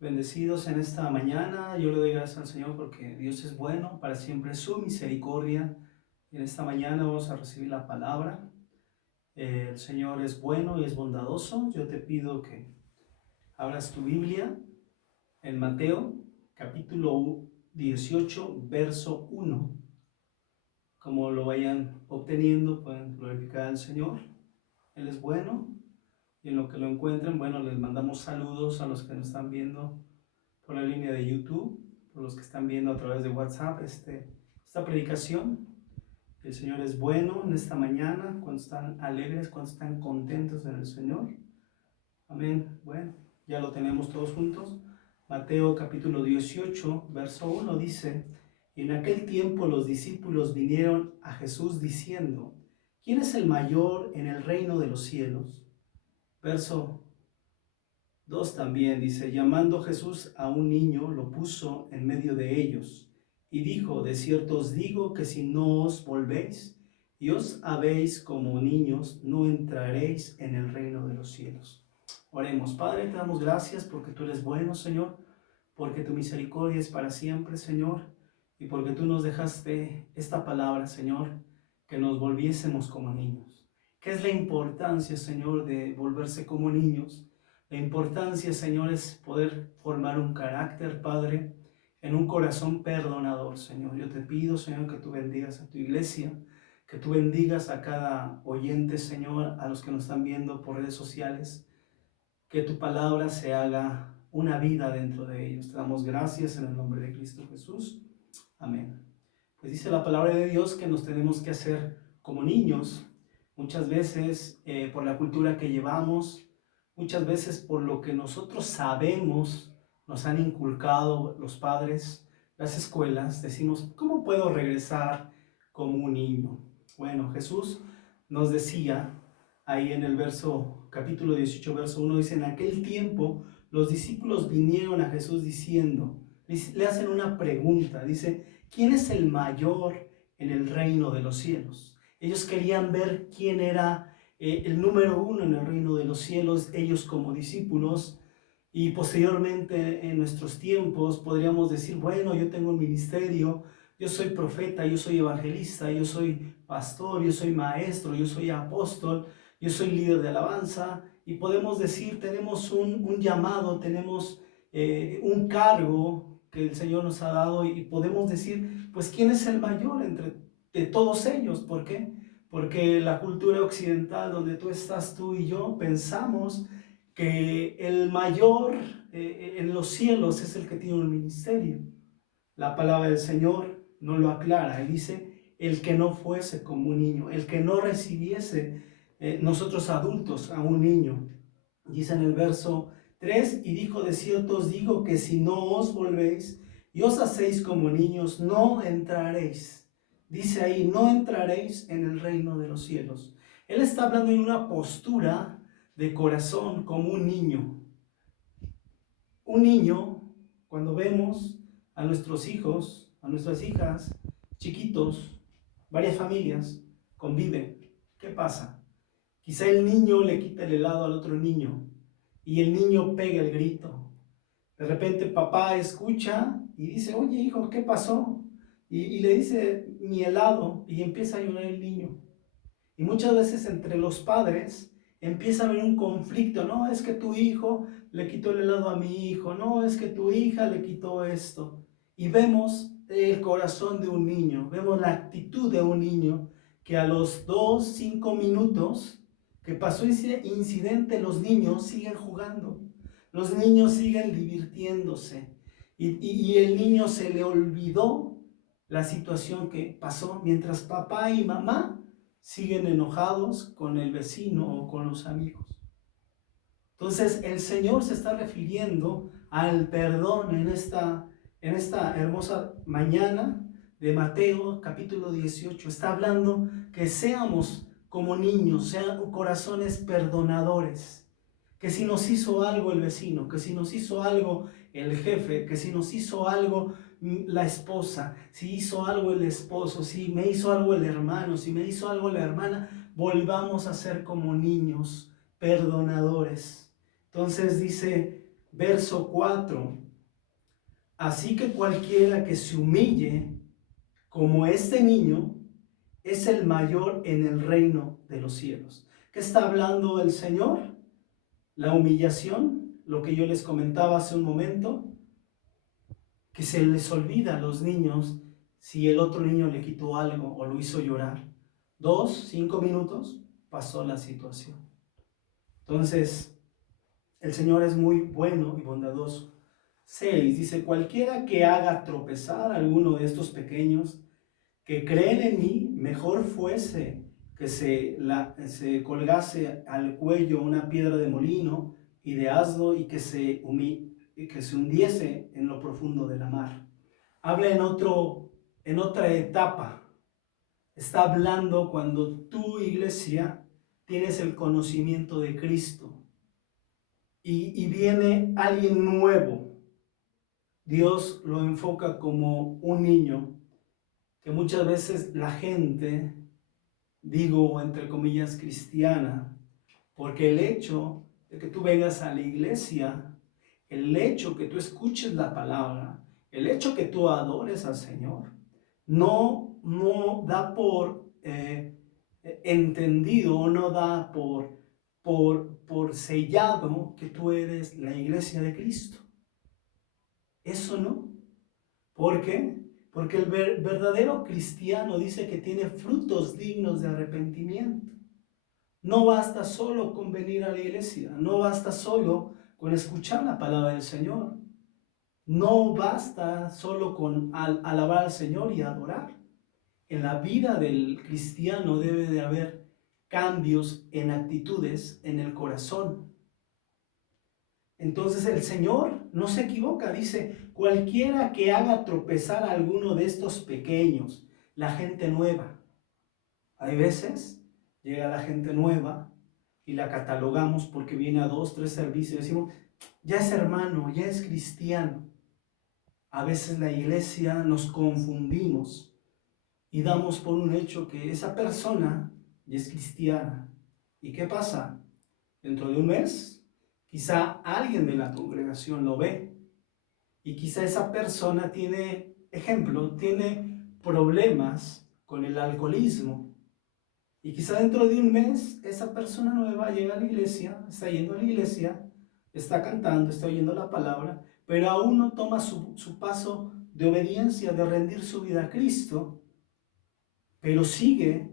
Bendecidos en esta mañana, yo le doy gracias al Señor porque Dios es bueno, para siempre es su misericordia. Y en esta mañana vamos a recibir la palabra. El Señor es bueno y es bondadoso. Yo te pido que abras tu Biblia en Mateo, capítulo 18, verso 1. Como lo vayan obteniendo, pueden glorificar al Señor. Él es bueno y en lo que lo encuentren, bueno, les mandamos saludos a los que nos están viendo por la línea de YouTube, por los que están viendo a través de WhatsApp esta predicación. El Señor es bueno en esta mañana, cuando están alegres, cuando están contentos en el Señor. Amén. Bueno, ya lo tenemos todos juntos. Mateo capítulo 18, verso 1 dice: en aquel tiempo los discípulos vinieron a Jesús diciendo: ¿quién es el mayor en el reino de los cielos? Verso 2 también dice: llamando Jesús a un niño, lo puso en medio de ellos y dijo: de cierto os digo que si no os volvéis y os habéis como niños, no entraréis en el reino de los cielos. Oremos. Padre, te damos gracias porque tú eres bueno, Señor, porque tu misericordia es para siempre, Señor, y porque tú nos dejaste esta palabra, Señor, que nos volviésemos como niños. ¿Qué es la importancia, Señor, de volverse como niños? La importancia, Señor, es poder formar un carácter, Padre, en un corazón perdonador, Señor. Yo te pido, Señor, que tú bendigas a tu iglesia, que tú bendigas a cada oyente, Señor, a los que nos están viendo por redes sociales, que tu palabra se haga una vida dentro de ellos. Te damos gracias en el nombre de Cristo Jesús. Amén. Pues dice la palabra de Dios que nos tenemos que hacer como niños. Muchas veces por la cultura que llevamos, muchas veces por lo que nosotros sabemos, nos han inculcado los padres, las escuelas, decimos: ¿cómo puedo regresar como un niño? Bueno, Jesús nos decía ahí en el capítulo 18, verso 1, dice: en aquel tiempo los discípulos vinieron a Jesús diciendo, le hacen una pregunta, dice: ¿quién es el mayor en el reino de los cielos? Ellos querían ver quién era el número uno en el reino de los cielos, ellos como discípulos. Y posteriormente en nuestros tiempos podríamos decir: bueno, yo tengo un ministerio, yo soy profeta, yo soy evangelista, yo soy pastor, yo soy maestro, yo soy apóstol, yo soy líder de alabanza. Y podemos decir, tenemos un llamado, tenemos un cargo que el Señor nos ha dado, y podemos decir, pues, ¿quién es el mayor entre de todos ellos? ¿Por qué? Porque la cultura occidental donde tú estás, tú y yo, pensamos que el mayor en los cielos es el que tiene un ministerio. La palabra del Señor no lo aclara y dice: el que no fuese como un niño, el que no recibiese nosotros adultos a un niño. Dice en el verso 3: y dijo: de cierto os digo que si no os volvéis y os hacéis como niños, no entraréis. Dice ahí: no entraréis en el reino de los cielos. Él está hablando en una postura de corazón como un niño. Un niño, cuando vemos a nuestros hijos, a nuestras hijas, chiquitos, varias familias conviven, ¿qué pasa? Quizá el niño le quita el helado al otro niño y el niño pega el grito. De repente papá escucha y dice: oye, hijo, ¿qué pasó? Y le dice: mi helado, y empieza a llorar el niño. Y muchas veces entre los padres empieza a haber un conflicto: no, es que tu hijo le quitó el helado a mi hijo, no, es que tu hija le quitó esto. Y vemos el corazón de un niño, vemos la actitud de un niño, que a los 2, 5 minutos que pasó ese incidente, los niños siguen jugando, los niños siguen divirtiéndose. Y el niño se le olvidó la situación que pasó, mientras papá y mamá siguen enojados con el vecino o con los amigos. Entonces el Señor se está refiriendo al perdón en esta hermosa mañana de Mateo capítulo 18. Está hablando que seamos como niños, sean corazones perdonadores. Que si nos hizo algo el vecino, que si nos hizo algo el jefe, que si nos hizo algo la esposa, si hizo algo el esposo, si me hizo algo el hermano, si me hizo algo la hermana, volvamos a ser como niños perdonadores. Entonces dice: verso 4. Así que cualquiera que se humille como este niño es el mayor en el reino de los cielos. ¿Qué está hablando el Señor? La humillación, lo que yo les comentaba hace un momento, que se les olvida a los niños si el otro niño le quitó algo o lo hizo llorar. 2, 5 minutos, pasó la situación. Entonces, el Señor es muy bueno y bondadoso. 6, dice, cualquiera que haga tropezar a alguno de estos pequeños que creen en mí, mejor fuese que se colgase al cuello una piedra de molino y de asno y que se hundiese en lo profundo de la mar. Habla en otra etapa. Está hablando cuando tu iglesia tienes el conocimiento de Cristo y viene alguien nuevo. Dios lo enfoca como un niño que muchas veces la gente, digo entre comillas cristiana, porque el hecho de que tú vengas a la iglesia, el hecho que tú escuches la palabra, el hecho que tú adores al Señor, no da por entendido o no da por sellado que tú eres la iglesia de Cristo. Eso no. ¿Por qué? Porque el verdadero cristiano dice que tiene frutos dignos de arrepentimiento. No basta solo con venir a la iglesia, no basta solo con escuchar la palabra del Señor, no basta solo con alabar al Señor y adorar. En la vida del cristiano debe de haber cambios en actitudes en el corazón. Entonces el Señor no se equivoca, dice, cualquiera que haga tropezar a alguno de estos pequeños, la gente nueva. Hay veces llega la gente nueva y la catalogamos porque viene a 2, 3 servicios y decimos, ya es hermano, ya es cristiano. A veces la iglesia nos confundimos y damos por un hecho que esa persona ya es cristiana. ¿Y qué pasa? Dentro de un mes, quizá alguien de la congregación lo ve y quizá esa persona tiene problemas con el alcoholismo. Y quizá dentro de un mes esa persona nueva llega a la iglesia, está yendo a la iglesia, está cantando, está oyendo la palabra, pero aún no toma su paso de obediencia, de rendir su vida a Cristo, pero sigue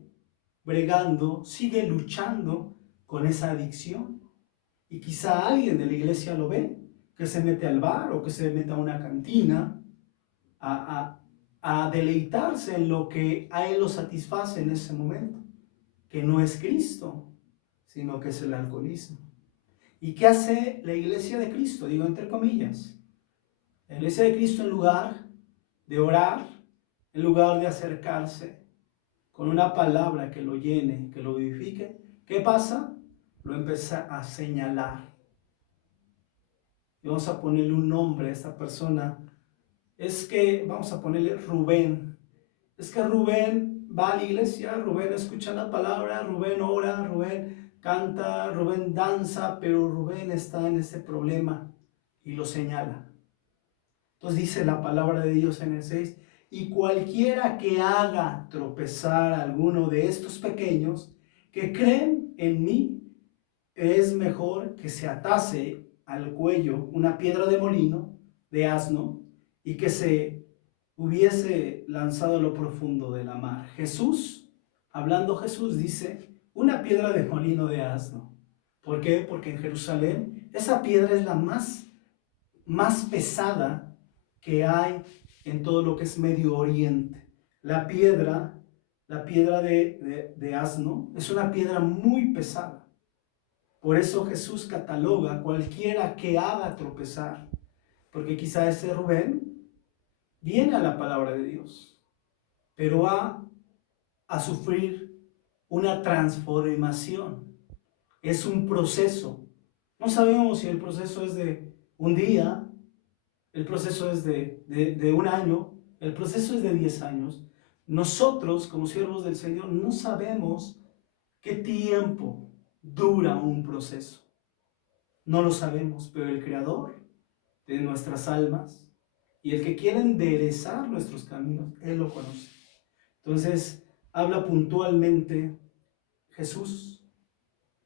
bregando, sigue luchando con esa adicción. Y quizá alguien de la iglesia lo ve, que se mete al bar o que se mete a una cantina a deleitarse en lo que a él lo satisface en ese momento, que no es Cristo, sino que es el alcoholismo. ¿Y qué hace la iglesia de Cristo? Digo entre comillas. La iglesia de Cristo, en lugar de orar, en lugar de acercarse con una palabra que lo llene, que lo vivifique, ¿qué pasa? Lo empieza a señalar. Y vamos a ponerle un nombre a esta persona. Vamos a ponerle Rubén. Es que Rubén va a la iglesia, Rubén escucha la palabra, Rubén ora, Rubén canta, Rubén danza, pero Rubén está en ese problema y lo señala. Entonces dice la palabra de Dios en el 6, y cualquiera que haga tropezar a alguno de estos pequeños que creen en mí, es mejor que se atase al cuello una piedra de molino, de asno, y que se hubiese lanzado a lo profundo de la mar. Hablando Jesús, dice, una piedra de molino de asno. ¿Por qué? Porque en Jerusalén esa piedra es la más pesada que hay en todo lo que es Medio Oriente. La piedra de asno es una piedra muy pesada. Por eso Jesús cataloga a cualquiera que haga tropezar, porque quizá ese Rubén viene a la palabra de Dios, pero va a sufrir una transformación. Es un proceso. No sabemos si el proceso es de un día, el proceso es de un año, el proceso es de 10 años. Nosotros, como siervos del Señor, no sabemos qué tiempo dura un proceso. No lo sabemos, pero el Creador de nuestras almas, y el que quiere enderezar nuestros caminos, Él lo conoce. Entonces, habla puntualmente Jesús.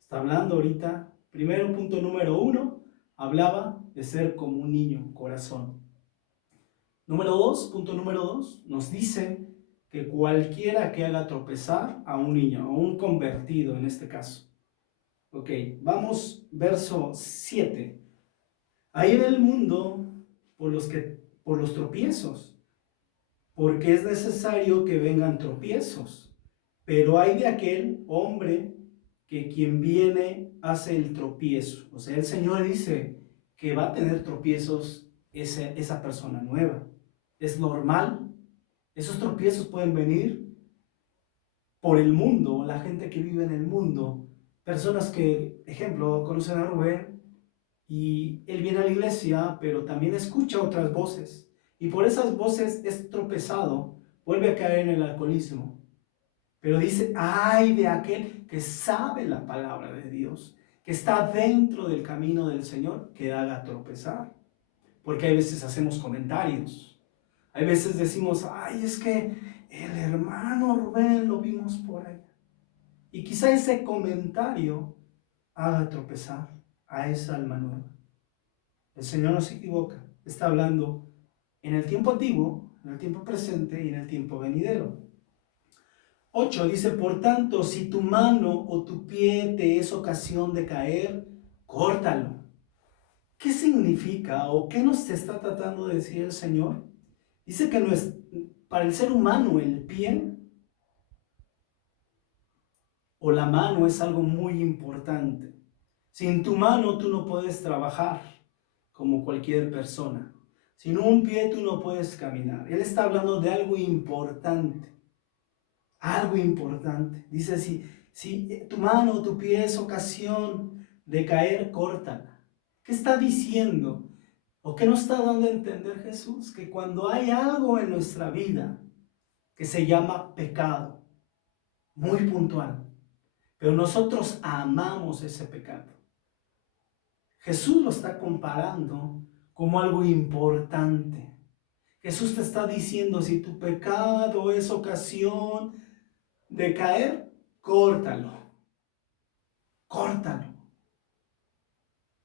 Está hablando ahorita, primero punto número 1, hablaba de ser como un niño, corazón. Número 2, punto número 2, nos dice que cualquiera que haga tropezar a un niño, a un convertido en este caso. Ok, vamos, verso 7. Hay en el mundo por los tropiezos, porque es necesario que vengan tropiezos, pero hay de aquel hombre que quien viene hace el tropiezo. O sea, el Señor dice que va a tener tropiezos esa persona nueva. Es normal. Esos tropiezos pueden venir por el mundo, la gente que vive en el mundo. Personas que, ejemplo, conocen a Rubén y él viene a la iglesia, pero también escucha otras voces. Y por esas voces es tropezado, vuelve a caer en el alcoholismo. Pero dice, ay de aquel que sabe la palabra de Dios, que está dentro del camino del Señor, que haga tropezar. Porque hay veces hacemos comentarios. Hay veces decimos, ay, es que el hermano Rubén lo vimos por ahí. Y quizá ese comentario haga tropezar a esa alma nueva. El Señor no se equivoca. Está hablando en el tiempo antiguo, en el tiempo presente y en el tiempo venidero. 8 dice, por tanto, si tu mano o tu pie te es ocasión de caer, córtalo. ¿Qué significa o qué nos está tratando de decir el Señor? Dice que no es, para el ser humano el pie o la mano es algo muy importante. Sin tu mano tú no puedes trabajar como cualquier persona. Sin un pie tú no puedes caminar. Él está hablando de algo importante. Algo importante. Dice, si tu mano o tu pie es ocasión de caer, córtala. ¿Qué está diciendo? ¿O qué nos está dando a entender Jesús? Que cuando hay algo en nuestra vida que se llama pecado, muy puntual, pero nosotros amamos ese pecado. Jesús lo está comparando como algo importante. Jesús te está diciendo, si tu pecado es ocasión de caer, córtalo. Córtalo.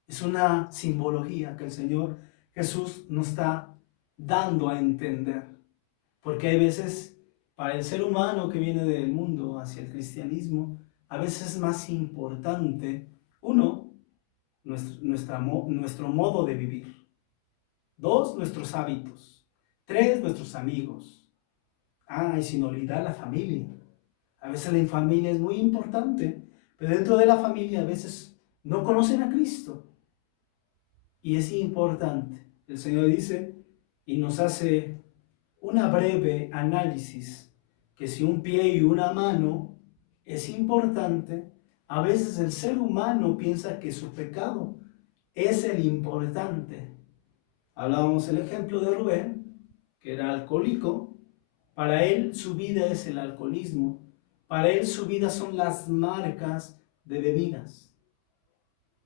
Es una simbología que el Señor Jesús nos está dando a entender. Porque hay veces, para el ser humano que viene del mundo hacia el cristianismo, a veces es más importante, uno, nuestro modo de vivir. 2, nuestros hábitos. 3, nuestros amigos. Y sin olvidar la familia. A veces la familia es muy importante, pero dentro de la familia a veces no conocen a Cristo. Y es importante. El Señor dice y nos hace una breve análisis que si un pie y una mano es importante, a veces el ser humano piensa que su pecado es el importante. Hablábamos el ejemplo de Rubén, que era alcohólico. Para él su vida es el alcoholismo. Para él su vida son las marcas de bebidas.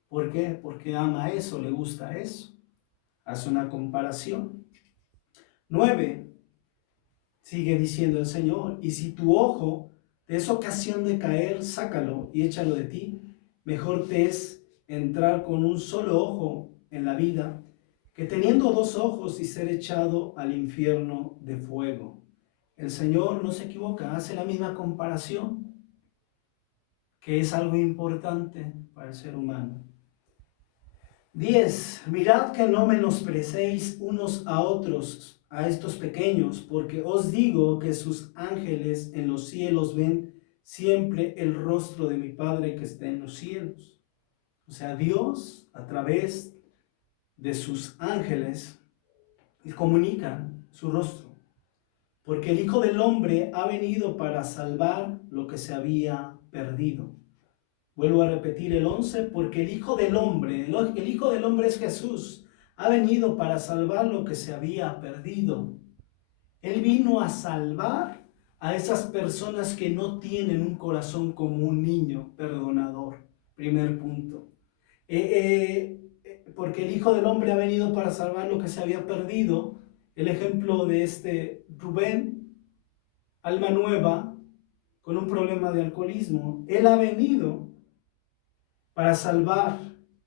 ¿Por qué? Porque ama eso, le gusta eso. Hace una comparación. 9. Sigue diciendo el Señor, y si tu ojo te es ocasión de caer, sácalo y échalo de ti. Mejor te es entrar con un solo ojo en la vida, que teniendo 2 ojos y ser echado al infierno de fuego. El Señor no se equivoca, hace la misma comparación, que es algo importante para el ser humano. 10. Mirad que no menosprecéis unos a otros, a estos pequeños, porque os digo que sus ángeles en los cielos ven siempre el rostro de mi Padre que está en los cielos. O sea, Dios a través de sus ángeles comunica su rostro, porque el Hijo del Hombre ha venido para salvar lo que se había perdido. Vuelvo a repetir el 11, porque el Hijo del Hombre es Jesús, ha venido para salvar lo que se había perdido. Él vino a salvar a esas personas que no tienen un corazón como un niño perdonador. Primer punto. porque el Hijo del Hombre ha venido para salvar lo que se había perdido. El ejemplo de este Rubén, alma nueva, con un problema de alcoholismo. Él ha venido para salvar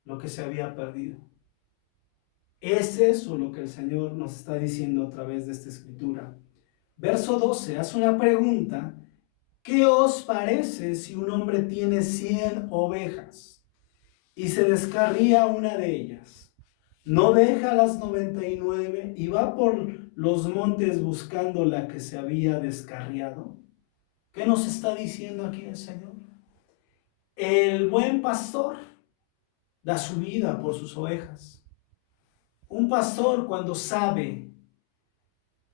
lo que se había perdido. Es eso lo que el Señor nos está diciendo a través de esta escritura. Verso 12, hace una pregunta. ¿Qué os parece si un hombre tiene 100 ovejas y se descarría una de ellas? ¿No deja las 99 y va por los montes buscando la que se había descarriado? ¿Qué nos está diciendo aquí el Señor? El buen pastor da su vida por sus ovejas. Un pastor, cuando sabe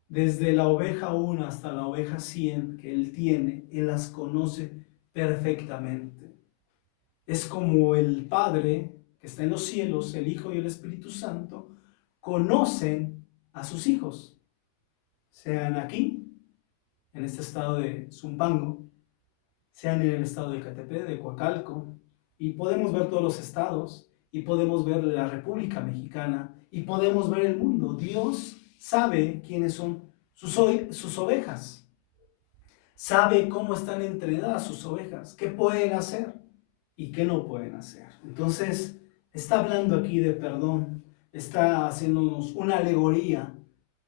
desde la oveja 1 hasta la oveja 100 que él tiene, él las conoce perfectamente. Es como el Padre que está en los cielos, el Hijo y el Espíritu Santo, conocen a sus hijos, sean aquí, en este estado de Zumpango, sean en el estado de Ecatepec, de Coacalco, y podemos ver todos los estados, y podemos ver la República Mexicana, y podemos ver el mundo. Dios sabe quiénes son sus ovejas, sabe cómo están entrenadas sus ovejas, qué pueden hacer y qué no pueden hacer. Entonces, está hablando aquí de perdón, está haciéndonos una alegoría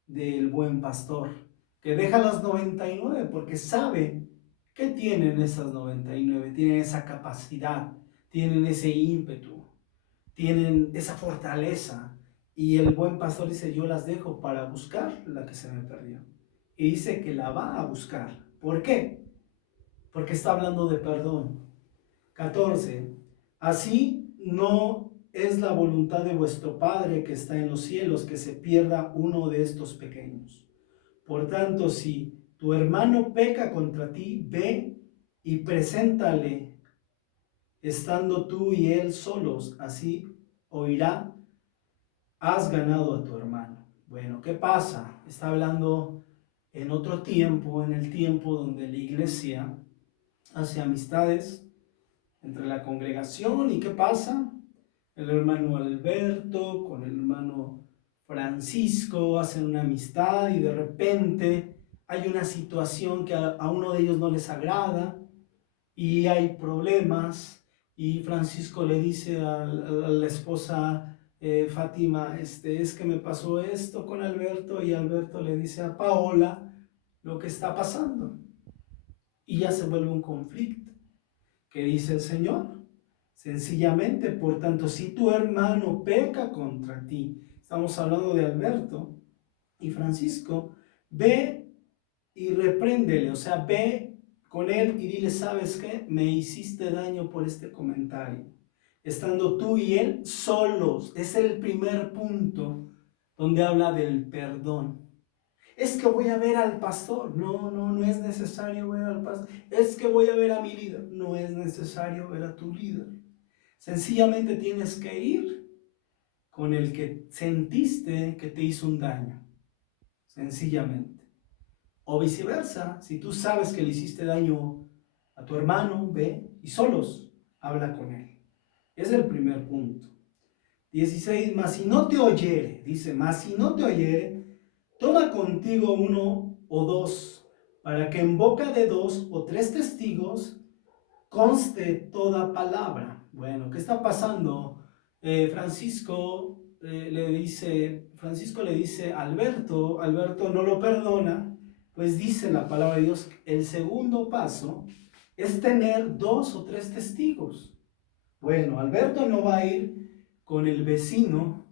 del buen pastor, que deja las 99 porque sabe que tienen esas 99, tienen esa capacidad, tienen ese ímpetu, tienen esa fortaleza. Y el buen pastor dice, yo las dejo para buscar la que se me perdió. Y dice que la va a buscar. ¿Por qué? Porque está hablando de perdón. 14. Así no es la voluntad de vuestro Padre que está en los cielos que se pierda uno de estos pequeños. Por tanto, si tu hermano peca contra ti, ve y preséntale, estando tú y él solos, así oirá, has ganado a tu hermano. Bueno, ¿qué pasa? Está hablando en otro tiempo, en el tiempo donde la iglesia hace amistades entre la congregación. ¿Y qué pasa? El hermano Alberto con el hermano Francisco hacen una amistad y de repente hay una situación que a uno de ellos no les agrada y hay problemas y Francisco le dice a la esposa Fátima, es que me pasó esto con Alberto, y Alberto le dice a Paola lo que está pasando y ya se vuelve un conflicto. ¿Qué dice el Señor? Sencillamente, por tanto, si tu hermano peca contra ti, estamos hablando de Alberto y Francisco, ve y repréndele, o sea, ve con él y dile, ¿sabes qué? Me hiciste daño por este comentario. Estando tú y él solos, es el primer punto donde habla del perdón. Es que voy a ver al pastor. No es necesario ver al pastor. Es que voy a ver a mi líder. No es necesario ver a tu líder. Sencillamente tienes que ir con el que sentiste que te hizo un daño. Sencillamente. O viceversa, si tú sabes que le hiciste daño a tu hermano, ve y solos habla con él. Es el primer punto. 16, mas si no te oyere, dice, mas si no te oyere, toma contigo uno o dos, para que en boca de dos o tres testigos conste toda palabra. Bueno, ¿qué está pasando? Francisco le dice a Alberto, Alberto no lo perdona, pues dice la palabra de Dios, el segundo paso es tener dos o tres testigos. Bueno, Alberto no va a ir con el vecino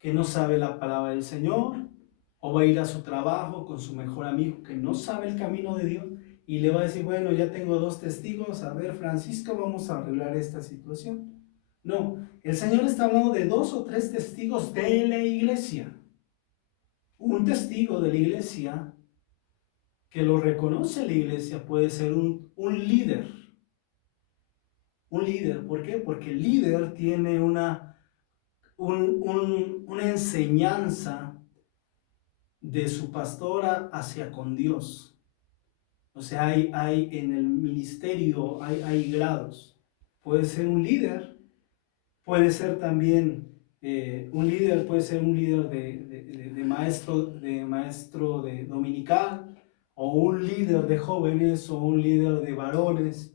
que no sabe la palabra del Señor, o va a ir a su trabajo con su mejor amigo que no sabe el camino de Dios y le va a decir, bueno, ya tengo dos testigos, a ver, Francisco, vamos a arreglar esta situación. No, el Señor está hablando de dos o tres testigos de la iglesia. Un testigo de la iglesia que lo reconoce la iglesia puede ser un líder. Un líder, ¿por qué? Porque el líder tiene una enseñanza de su pastora hacia con Dios. O sea, hay en el ministerio, hay grados. Puede ser un líder, puede ser también Un líder puede ser un líder de maestro de dominical, o un líder de jóvenes, o un líder de varones,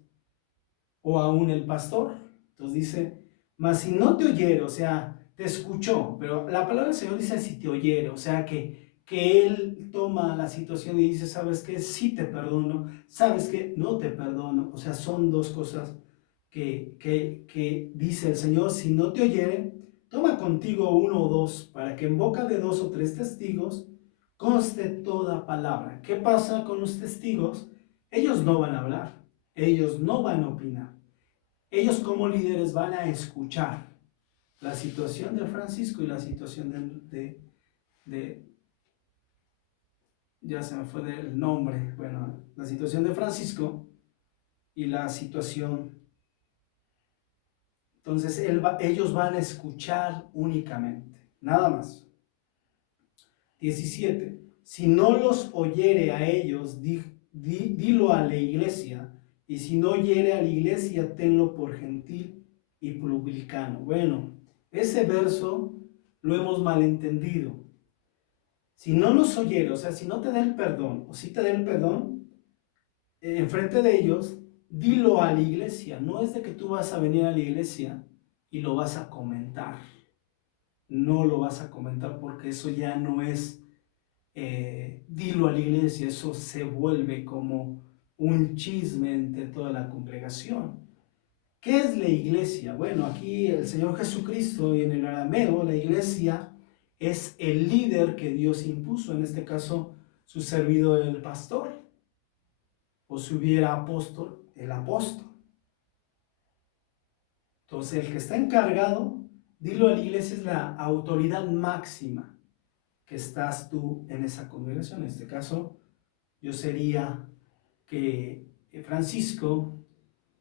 o aún el pastor. Entonces dice, mas si no te oyere, o sea, te escuchó, pero la palabra del Señor dice si te oyere, o sea que Él toma la situación y dice, ¿sabes qué? Sí te perdono, ¿sabes qué? No te perdono. O sea, son dos cosas que dice el Señor, si no te oyere, toma contigo uno o dos, para que en boca de dos o tres testigos conste toda palabra. ¿Qué pasa con los testigos? Ellos no van a hablar, ellos no van a opinar. Ellos como líderes van a escuchar la situación de Francisco y la situación ya se me fue del nombre, bueno, la situación de Francisco y la situación. Entonces ellos van a escuchar únicamente, nada más. 17. Si no los oyere a ellos, dilo a la iglesia, y si no oyere a la iglesia, tenlo por gentil y publicano. Bueno, ese verso lo hemos malentendido. Si no los oyere, o sea, si no te da el perdón, o si te da el perdón, enfrente de ellos, dilo a la iglesia. No es de que tú vas a venir a la iglesia y lo vas a comentar. No lo vas a comentar porque eso ya no es dilo a la iglesia, eso se vuelve como un chisme entre toda la congregación. ¿Qué es la iglesia? Bueno, aquí el Señor Jesucristo y en el arameo la iglesia es el líder que Dios impuso, en este caso su servidor el pastor, o si hubiera apóstol, el apóstol. Entonces el que está encargado, dilo a la iglesia, es la autoridad máxima que estás tú en esa congregación. En este caso yo sería que Francisco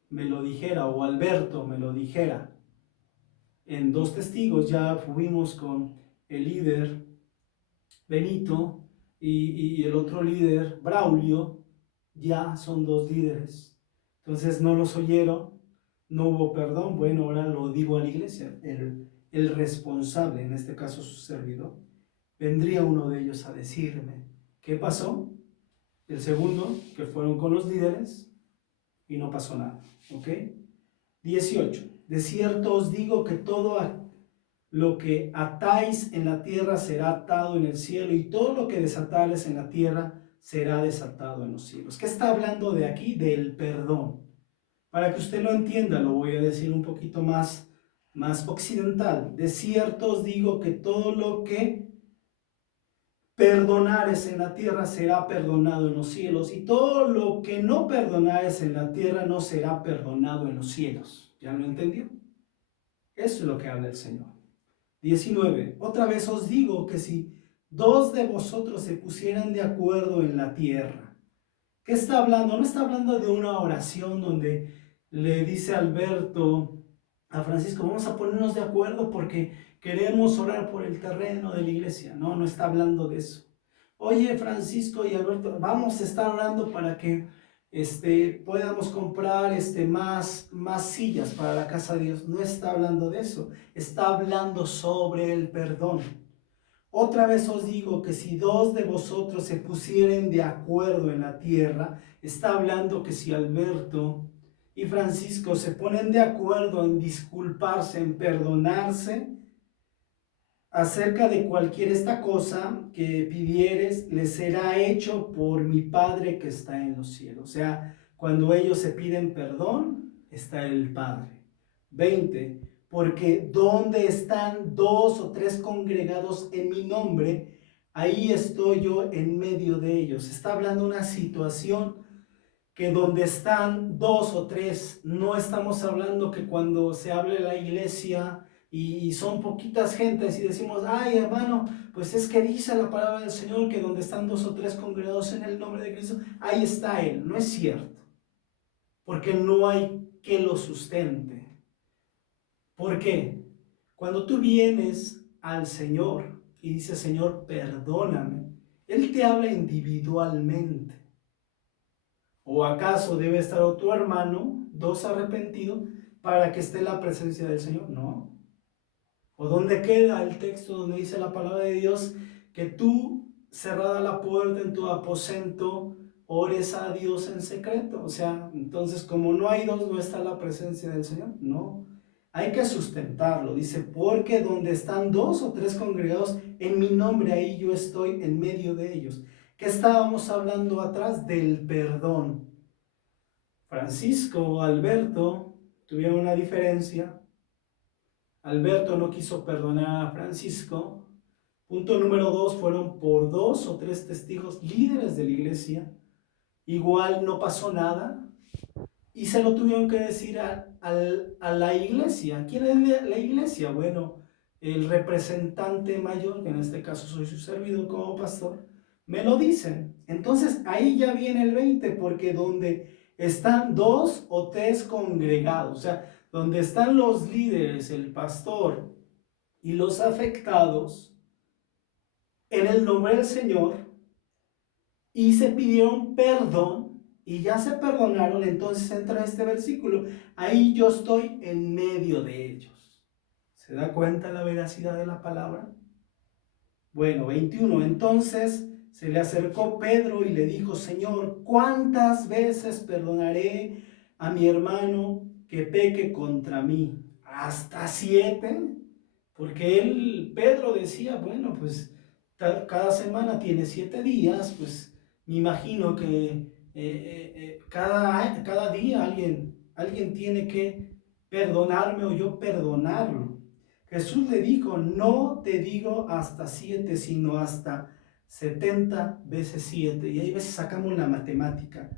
me lo dijera o Alberto me lo dijera. En dos testigos ya fuimos con el líder Benito y el otro líder Braulio, ya son dos líderes. Entonces no los oyeron, no hubo perdón. Bueno, ahora lo digo a la iglesia, el responsable, en este caso su servidor, vendría uno de ellos a decirme, ¿qué pasó? El segundo, que fueron con los líderes, y no pasó nada, ¿ok? 18. De cierto os digo que todo lo que atáis en la tierra será atado en el cielo, y todo lo que desatares en la tierra será desatado en los cielos. ¿Qué está hablando de aquí? Del perdón. Para que usted lo entienda, lo voy a decir un poquito más occidental. De cierto os digo que todo lo que perdonares en la tierra será perdonado en los cielos, y todo lo que no perdonares en la tierra no será perdonado en los cielos. ¿Ya lo entendió? Eso es lo que habla el Señor. 19. Otra vez os digo que si dos de vosotros se pusieran de acuerdo en la tierra. ¿Qué está hablando? No está hablando de una oración donde le dice Alberto a Francisco, vamos a ponernos de acuerdo porque queremos orar por el terreno de la iglesia. No, no está hablando de eso. Oye, Francisco y Alberto, vamos a estar orando para que podamos comprar más sillas para la casa de Dios. No está hablando de eso, está hablando sobre el perdón. Otra vez os digo que si dos de vosotros se pusieren de acuerdo en la tierra, está hablando que si Alberto y Francisco se ponen de acuerdo en disculparse, en perdonarse acerca de cualquier esta cosa que pidieres, les será hecho por mi Padre que está en los cielos. O sea, cuando ellos se piden perdón, está el Padre. 20. Porque donde están dos o tres congregados en mi nombre, ahí estoy yo en medio de ellos. Está hablando de una situación que donde están dos o tres, no estamos hablando que cuando se hable la iglesia y son poquitas gentes y decimos, ay hermano, pues es que dice la palabra del Señor que donde están dos o tres congregados en el nombre de Cristo, ahí está Él. No es cierto, porque no hay que lo sustente. ¿Por qué? Cuando tú vienes al Señor y dices, Señor, perdóname, Él te habla individualmente. ¿O acaso debe estar otro hermano, dos arrepentidos, para que esté en la presencia del Señor? No. ¿O dónde queda el texto donde dice la palabra de Dios que tú, cerrada la puerta en tu aposento, ores a Dios en secreto? O sea, entonces como no hay dos, no está la presencia del Señor. No, hay que sustentarlo. Dice, porque donde están dos o tres congregados en mi nombre, ahí yo estoy en medio de ellos. ¿Qué estábamos hablando atrás? Del perdón. Francisco, Alberto tuvieron una diferencia. Alberto no quiso perdonar a Francisco. Punto número 2, fueron por 2 o 3 testigos líderes de la iglesia. Igual no pasó nada y se lo tuvieron que decir a la iglesia. ¿Quién es la iglesia? Bueno, el representante mayor, que en este caso soy su servidor como pastor, me lo dicen. Entonces ahí ya viene el 20, porque donde están 2 o 3 congregados, o sea, donde están los líderes, el pastor y los afectados, en el nombre del Señor, y se pidieron perdón y ya se perdonaron, entonces entra este versículo, ahí yo estoy en medio de ellos. ¿Se da cuenta la veracidad de la palabra? Bueno, 21, entonces se le acercó Pedro y le dijo, Señor, ¿cuántas veces perdonaré a mi hermano que peque contra mí? ¿Hasta 7? Porque Pedro decía, bueno, pues cada semana tiene 7 días, pues me imagino que cada día alguien tiene que perdonarme o yo perdonarlo. Jesús le dijo, no te digo hasta 7, sino hasta 70 veces 7. Y ahí veces sacamos la matemática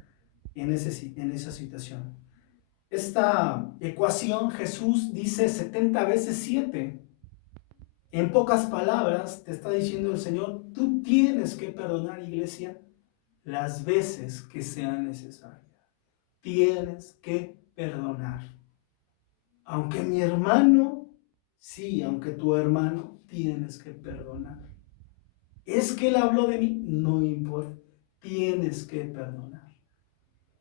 en esa situación. Esta ecuación, Jesús dice 70 veces 7. En pocas palabras, te está diciendo el Señor, tú tienes que perdonar, iglesia, las veces que sean necesarias. Tienes que perdonar. Aunque mi hermano, sí, aunque tu hermano, tienes que perdonar. Es que él habló de mí, no importa, tienes que perdonar.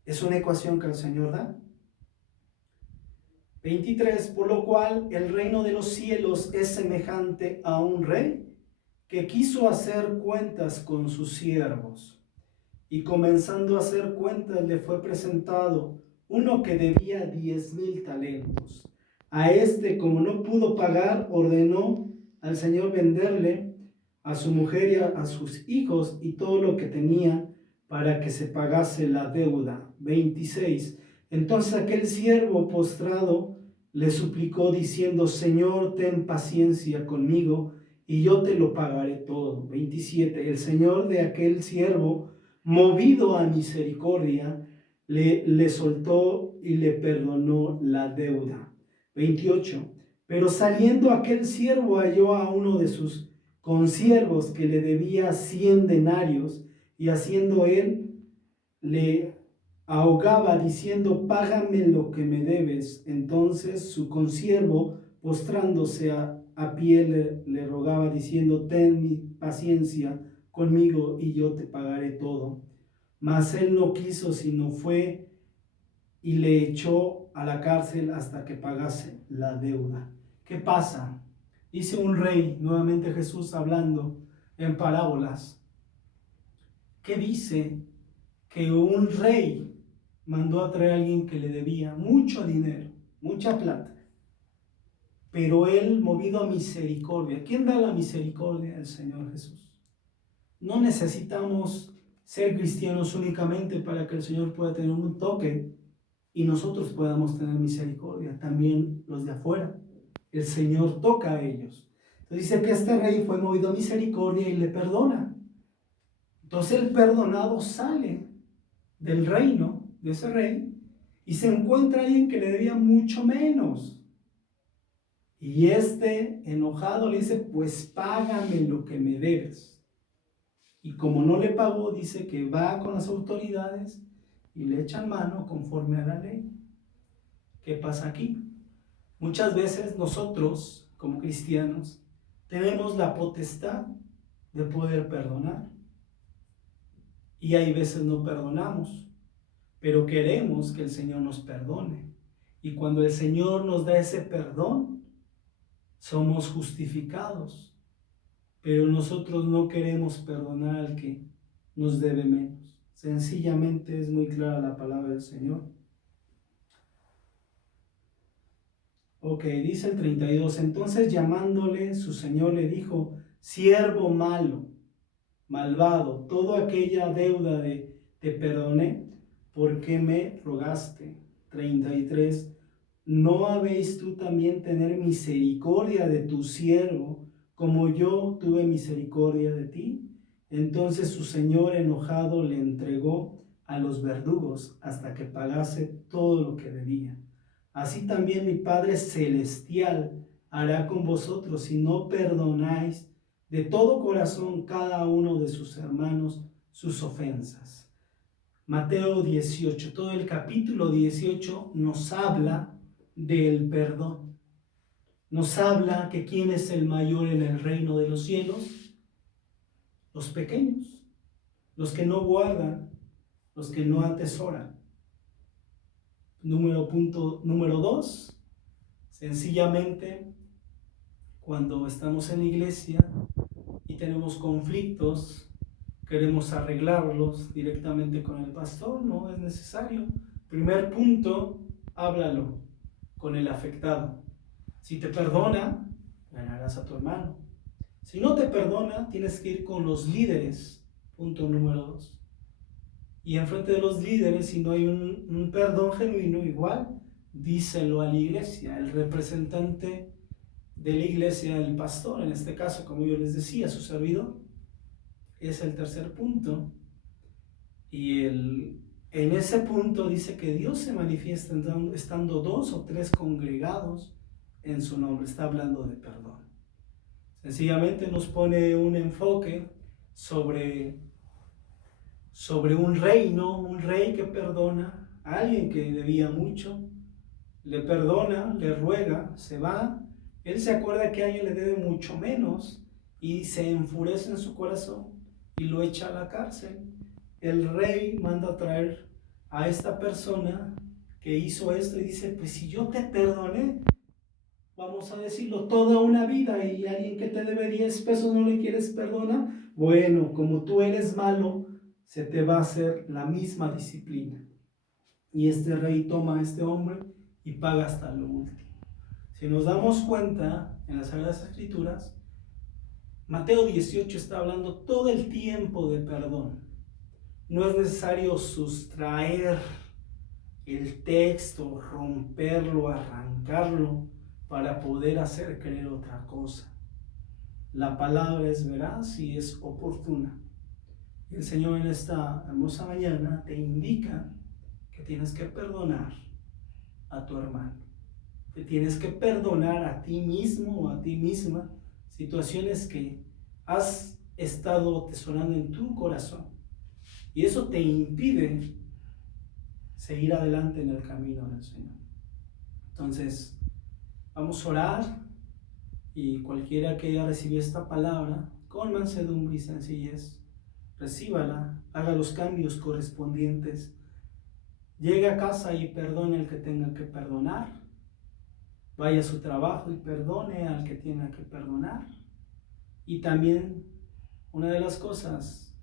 Es una ecuación que el Señor da. 23, por lo cual el reino de los cielos es semejante a un rey que quiso hacer cuentas con sus siervos. Y comenzando a hacer cuentas le fue presentado uno que debía 10,000 talentos. A este, como no pudo pagar, ordenó al Señor venderle a su mujer y a sus hijos y todo lo que tenía para que se pagase la deuda. 26. Entonces aquel siervo postrado le suplicó diciendo, Señor, ten paciencia conmigo y yo te lo pagaré todo. 27. El Señor de aquel siervo, movido a misericordia, le soltó y le perdonó la deuda. 28. Pero saliendo aquel siervo halló a uno de sus consiervos que le debía 100 denarios, y haciendo él, le ahogaba diciendo, págame lo que me debes. Entonces su consiervo, postrándose a pie, le rogaba diciendo, ten mi paciencia conmigo y yo te pagaré todo. Mas él no quiso, sino fue y le echó a la cárcel hasta que pagase la deuda. ¿Qué pasa? Dice un rey, nuevamente Jesús hablando en parábolas, que dice que un rey mandó a traer a alguien que le debía mucho dinero, mucha plata, pero él, movido a misericordia. ¿Quién da la misericordia? El Señor Jesús. No necesitamos ser cristianos únicamente para que el Señor pueda tener un toque y nosotros podamos tener misericordia, también los de afuera. El Señor toca a ellos. Entonces dice que este rey fue movido a misericordia y le perdona. Entonces el perdonado sale del reino de ese rey y se encuentra alguien que le debía mucho menos. Y este enojado le dice, pues págame lo que me debes. Y como no le pagó, dice que va con las autoridades y le echan mano conforme a la ley. ¿Qué pasa aquí? Muchas veces nosotros, como cristianos, tenemos la potestad de poder perdonar. Y hay veces no perdonamos, pero queremos que el Señor nos perdone. Y cuando el Señor nos da ese perdón, somos justificados, pero nosotros no queremos perdonar al que nos debe menos. Sencillamente es muy clara la palabra del Señor. Ok, dice el 32, entonces llamándole su señor le dijo, siervo malo, malvado, toda aquella deuda te perdoné, ¿por qué me rogaste? 33, ¿no habéis tú también tener misericordia de tu siervo, como yo tuve misericordia de ti? Entonces su señor enojado le entregó a los verdugos hasta que pagase todo lo que debía. Así también mi Padre Celestial hará con vosotros si no perdonáis de todo corazón cada uno de sus hermanos sus ofensas. Mateo 18, todo el capítulo 18 nos habla del perdón. Nos habla que quién es el mayor en el reino de los cielos. Los pequeños, los que no guardan, los que no atesoran. Número 2, sencillamente, cuando estamos en la iglesia y tenemos conflictos, queremos arreglarlos directamente con el pastor, no es necesario. Primer punto, háblalo con el afectado. Si te perdona, ganarás a tu hermano. Si no te perdona, tienes que ir con los líderes. Punto número 2. Y enfrente de los líderes, si no hay un perdón genuino, igual, díselo a la iglesia, el representante de la iglesia, el pastor, en este caso, como yo les decía, su servidor. Es el tercer punto. Y en ese punto dice que Dios se manifiesta estando 2 o 3 congregados en su nombre. Está hablando de perdón. Sencillamente nos pone un enfoque sobre un reino, un rey que perdona a alguien que debía mucho, le perdona, le ruega, se va, él se acuerda que a alguien le debe mucho menos y se enfurece en su corazón y lo echa a la cárcel. El rey manda a traer a esta persona que hizo esto y dice, pues si yo te perdoné, vamos a decirlo, toda una vida, y alguien que te debe 10 pesos no le quieres perdonar, bueno, como tú eres malo, se te va a hacer la misma disciplina. Y este rey toma a este hombre y paga hasta lo último. Si nos damos cuenta en las Sagradas Escrituras, Mateo 18 está hablando todo el tiempo de perdón. No es necesario sustraer el texto, romperlo, arrancarlo para poder hacer creer otra cosa. La palabra es veraz y es oportuna. El Señor en esta hermosa mañana te indica que tienes que perdonar a tu hermano, que tienes que perdonar a ti mismo o a ti misma situaciones que has estado atesorando en tu corazón, y eso te impide seguir adelante en el camino del Señor. Entonces, vamos a orar, y cualquiera que haya recibido esta palabra con mansedumbre y sencillez, recíbala, haga los cambios correspondientes, llegue a casa y perdone al que tenga que perdonar, vaya a su trabajo y perdone al que tenga que perdonar. Y también una de las cosas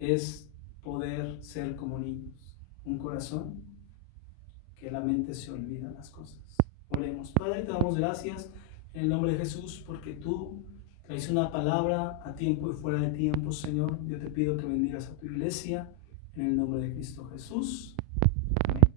es poder ser como niños, un corazón que la mente se olvida las cosas. Oremos. Padre, te damos gracias en el nombre de Jesús, porque tú traes una palabra a tiempo y fuera de tiempo, Señor. Yo te pido que bendigas a tu iglesia en el nombre de Cristo Jesús.